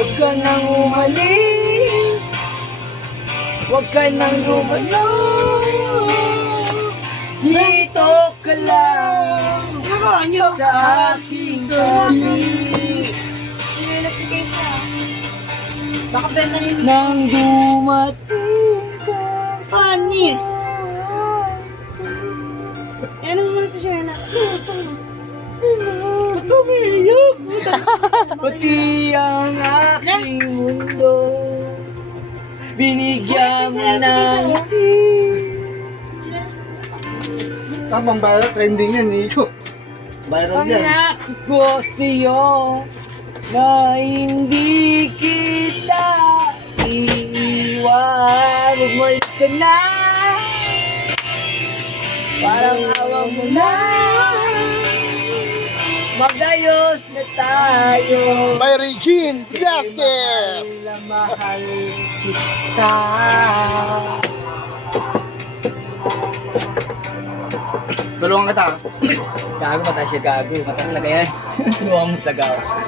Huwag ka nang umalis, huwag ka nang gumalaw. Dito ka lang sa aking tabi. Baka benta niyo. Nang dumating ka sa Panis. Ano naman ito siya na? ba't umiiyak? Pati ang aking mundo binigyan mo ng Tamang viral, trending yan, Nico. Viral yan. pangako ko sa'yo na hindi kita iiwan. Bumalik ka na, parang awa mo na, magayos na tayo. By Regine Velasquez. Dahil mahal kita. Tulungan kita. Gago, mataas siya gago. Mataas talaga yan. Sinuha mo sa gago.